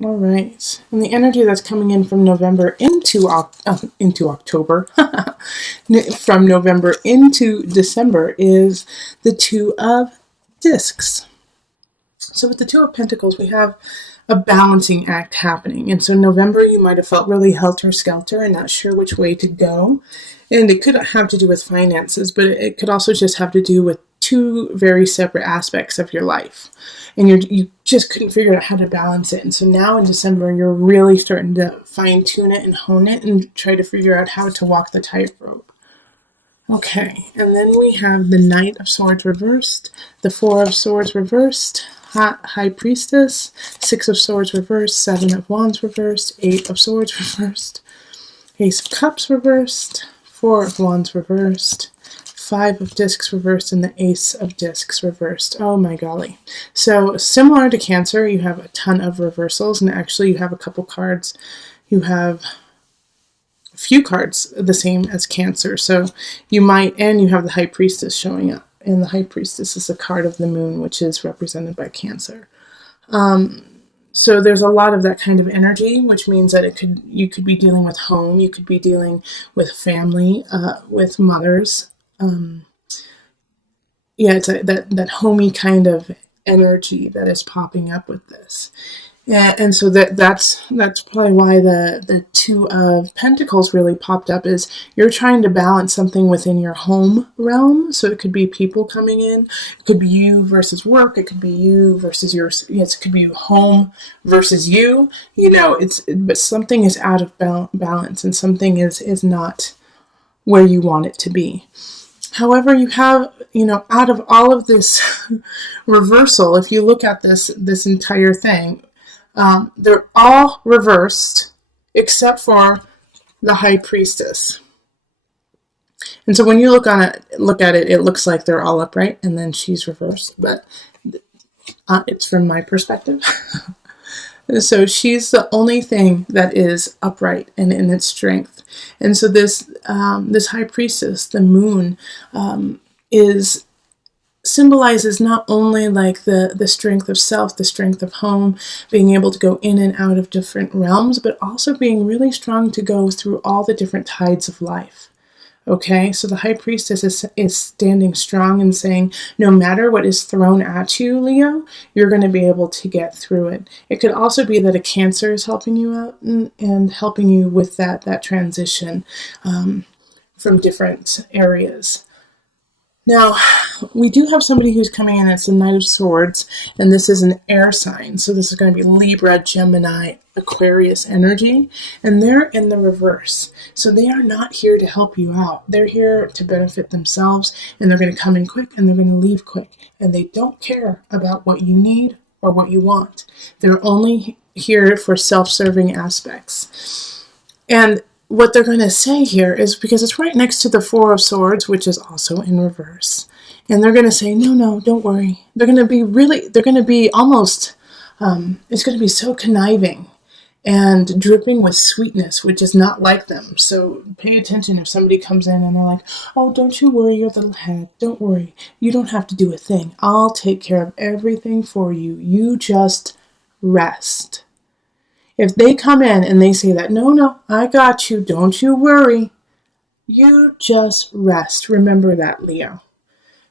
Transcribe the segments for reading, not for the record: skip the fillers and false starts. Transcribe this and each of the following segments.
All right. And the energy that's coming in from November into October, from November into December, is the Two of Discs. So with the Two of Pentacles, we have a balancing act happening. And so November, you might have felt really helter-skelter and not sure which way to go. And it could have to do with finances, but it could also just have to do with two very separate aspects of your life. And you just couldn't figure out how to balance it. And so now in December, you're really starting to fine-tune it and hone it and try to figure out how to walk the tightrope. Okay, and then we have the Knight of Swords reversed, the Four of Swords reversed, High Priestess, Six of Swords reversed, Seven of Wands reversed, Eight of Swords reversed, Ace of Cups reversed, Four of Wands reversed, Five of Discs reversed, and the Ace of Discs reversed. Oh my golly. So similar to Cancer, you have a ton of reversals, and actually you have a couple cards. You have a few cards the same as Cancer. So you might, and you have the High Priestess showing up. And the High Priestess is a card of the moon, which is represented by Cancer. So there's a lot of that kind of energy, which means that you could be dealing with home, you could be dealing with family, with mothers. It's that homey kind of energy that is popping up with this. Yeah, and so that's probably why the Two of Pentacles really popped up, is you're trying to balance something within your home realm. So it could be people coming in, it could be you versus work, it could be you versus it could be home versus you. But something is out of balance, and something is not where you want it to be. However, you have, out of all of this reversal, if you look at this entire thing, they're all reversed except for the High Priestess. And so when you look at it, it looks like they're all upright and then she's reversed, but it's from my perspective. So she's the only thing that is upright and in its strength. And so this High Priestess, the moon, symbolizes not only like the strength of self, the strength of home, being able to go in and out of different realms, but also being really strong to go through all the different tides of life. Okay, so the High Priestess is standing strong and saying, no matter what is thrown at you, Leo, you're going to be able to get through it. It could also be that a Cancer is helping you out and helping you with that transition from different areas. Now, we do have somebody who's coming in. It's the Knight of Swords, and this is an air sign. So this is going to be Libra, Gemini, Aquarius energy, and they're in the reverse. So they are not here to help you out. They're here to benefit themselves, and they're going to come in quick, and they're going to leave quick. And they don't care about what you need or what you want. They're only here for self-serving aspects. And what they're going to say here is, because it's right next to the Four of Swords, which is also in reverse. And they're going to say, no, don't worry. They're going to be almost, it's going to be so conniving and dripping with sweetness, which is not like them. So pay attention if somebody comes in and they're like, oh, don't you worry your little head. Don't worry. You don't have to do a thing. I'll take care of everything for you. You just rest. If they come in and they say that, no, I got you, don't you worry, you just rest. Remember that, Leo.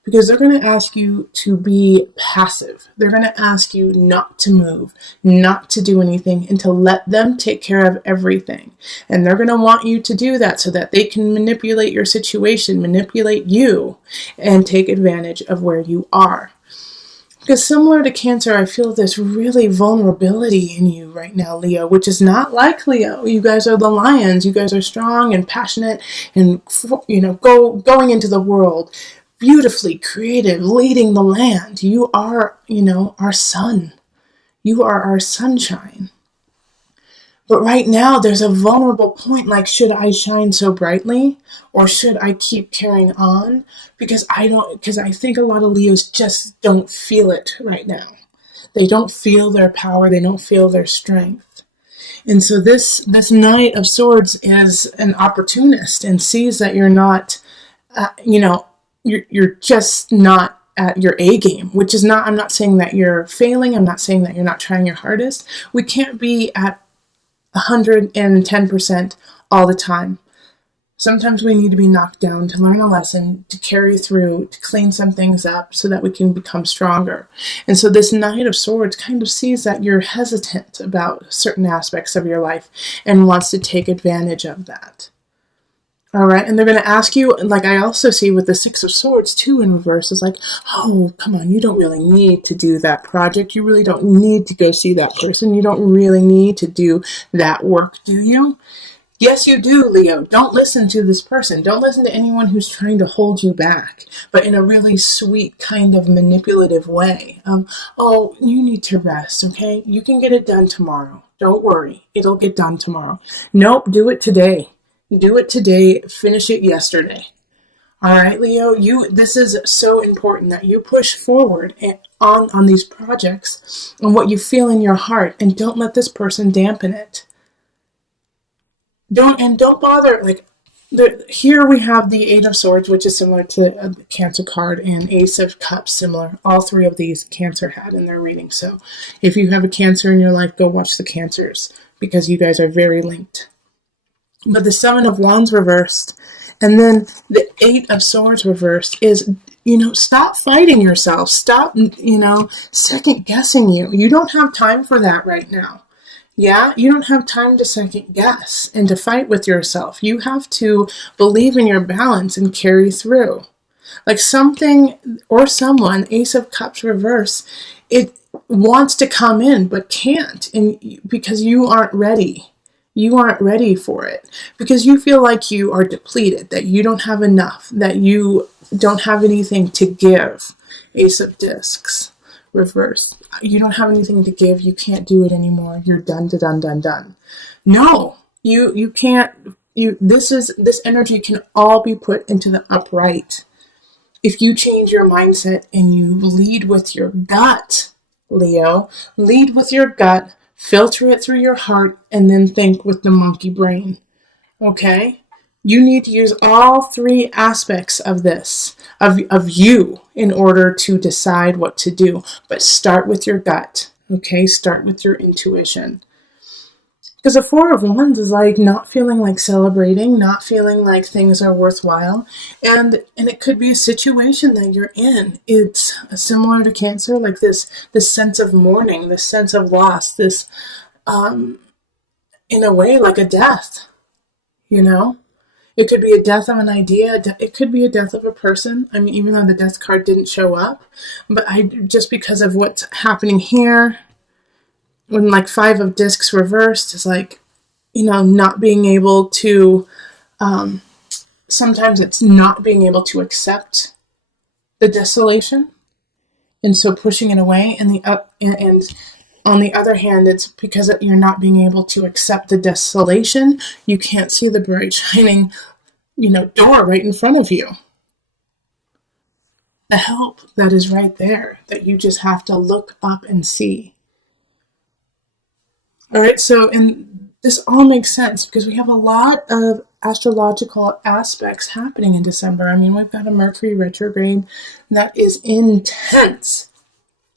Because they're going to ask you to be passive. They're going to ask you not to move, not to do anything, and to let them take care of everything. And they're going to want you to do that so that they can manipulate your situation, manipulate you, and take advantage of where you are. Because similar to Cancer, I feel this really vulnerability in you right now, Leo, which is not like Leo. You guys are the lions. You guys are strong and passionate and, going into the world, beautifully creative, leading the land. You are, our sun. You are our sunshine. But right now, there's a vulnerable point, like, should I shine so brightly? Or should I keep carrying on? Because I think a lot of Leos just don't feel it right now. They don't feel their power. They don't feel their strength. And so this Knight of Swords is an opportunist and sees that you're not, you're just not at your A game, which is not, I'm not saying that you're failing. I'm not saying that you're not trying your hardest. We can't be at 110% all the time. Sometimes we need to be knocked down to learn a lesson, to carry through, to clean some things up so that we can become stronger. And so this Knight of Swords kind of sees that you're hesitant about certain aspects of your life and wants to take advantage of that. All right, and they're going to ask you, like I also see with the Six of Swords too in reverse, is like, oh, come on, you don't really need to do that project. You really don't need to go see that person. You don't really need to do that work, do you? Yes, you do, Leo. Don't listen to this person. Don't listen to anyone who's trying to hold you back, but in a really sweet kind of manipulative way. Oh, you need to rest, okay? You can get it done tomorrow. Don't worry. It'll get done tomorrow. Nope, do it today. Do it today. Finish it yesterday. All right, Leo, this is so important that you push forward on these projects and what you feel in your heart, and don't let this person dampen it. Don't bother, like, here we have the Eight of Swords, which is similar to a Cancer card, and Ace of Cups, similar. All three of these Cancer had in their reading. So if you have a Cancer in your life, go watch the Cancers, because you guys are very linked. But the Seven of Wands reversed, and then the Eight of Swords reversed is, stop fighting yourself. Stop, second guessing you. You don't have time for that right now. Yeah, you don't have time to second guess and to fight with yourself. You have to believe in your balance and carry through. Like something or someone, Ace of Cups reverse, it wants to come in but can't, and because you aren't ready. You aren't ready for it because you feel like you are depleted, that you don't have enough, that you don't have anything to give. Ace of Discs reverse. You don't have anything to give. You can't do it anymore. You're done. No, you can't. This energy can all be put into the upright. If you change your mindset and you lead with your gut, Leo, lead with your gut, filter it through your heart, and then think with the monkey brain. Okay? You need to use all three aspects of this, of you, in order to decide what to do. But start with your gut, okay? Start with your intuition. Because the Four of Wands is like not feeling like celebrating, not feeling like things are worthwhile. And it could be a situation that you're in. It's similar to Cancer, like this sense of mourning, this sense of loss, this, in a way, like a death, It could be a death of an idea. It could be a death of a person. I mean, even though the death card didn't show up, but just because of what's happening here, when like Five of Discs reversed is like, not being able to, sometimes it's not being able to accept the desolation. And so pushing it away, and on the other hand, it's because you're not being able to accept the desolation. You can't see the bright shining, door right in front of you. The help that is right there, that you just have to look up and see. All right, so, and this all makes sense because we have a lot of astrological aspects happening in December. I mean, we've got a Mercury retrograde that is intense.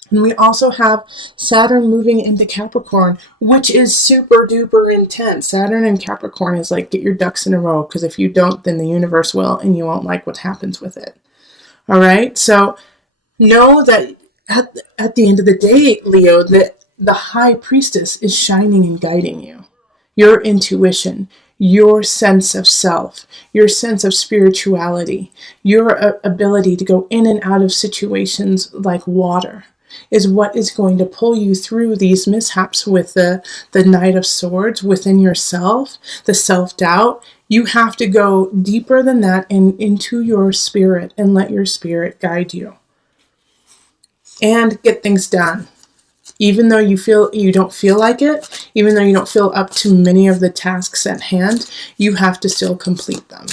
And we also have Saturn moving into Capricorn, which is super duper intense. Saturn in Capricorn is like, get your ducks in a row, because if you don't, then the universe will, and you won't like what happens with it. All right, so know that at the end of the day, Leo, that the High Priestess is shining and guiding you. Your intuition, your sense of self, your sense of spirituality, your ability to go in and out of situations like water is what is going to pull you through these mishaps with the Knight of Swords within yourself, the self-doubt. You have to go deeper than that and into your spirit and let your spirit guide you. And get things done. Even though you don't feel like it, even though you don't feel up to many of the tasks at hand, you have to still complete them.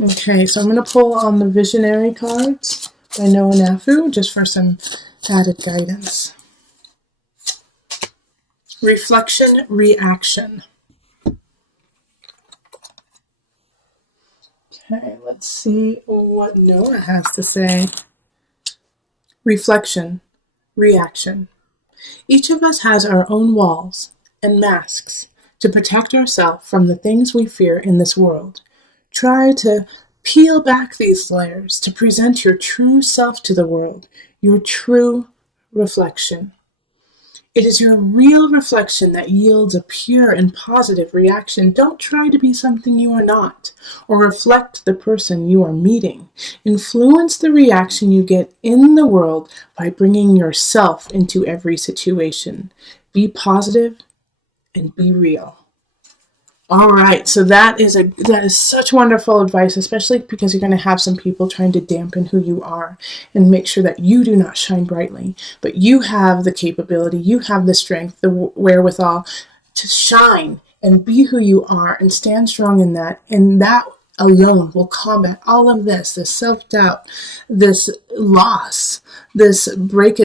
Okay, so I'm going to pull on the Visionary cards by Noah Nafu, just for some added guidance. Reflection, reaction. Okay, let's see what Noah has to say. Reflection, reaction. Each of us has our own walls and masks to protect ourselves from the things we fear in this world. Try to peel back these layers to present your true self to the world, your true reflection. It is your real reflection that yields a pure and positive reaction. Don't try to be something you are not, or reflect the person you are meeting. Influence the reaction you get in the world by bringing yourself into every situation. Be positive and be real. All right, so that is such wonderful advice, especially because you're going to have some people trying to dampen who you are and make sure that you do not shine brightly, but you have the capability, you have the strength, the wherewithal to shine and be who you are and stand strong in that, and that alone will combat all of this self-doubt, this loss, this break